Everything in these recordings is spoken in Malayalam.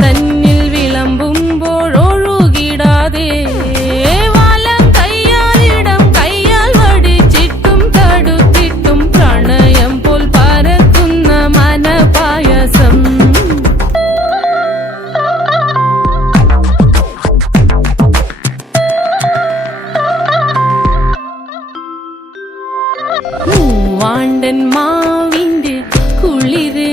തന്നിൽ വിളമ്പുമ്പോഴൊഴുകിടാതെ ഒഴുകിടാതെ. കയ്യാലിടം കയ്യാൽ മാവിന്റെ കുളിര്.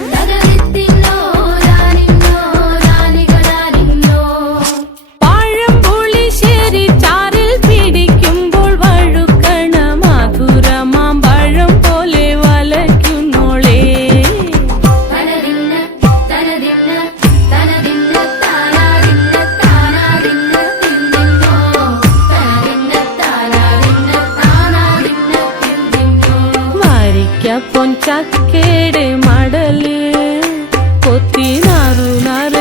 ಯ ಕೇಡೆ ಮಾಡಲಿ. ಕೊತ್ತಿನಾರು ನಾರು ನಾರ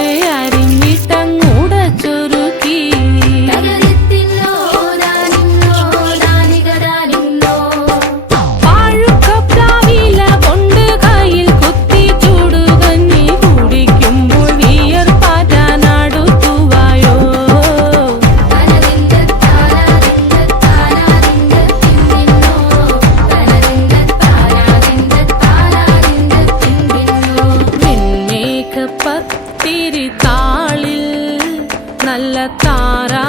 నల్ల తారా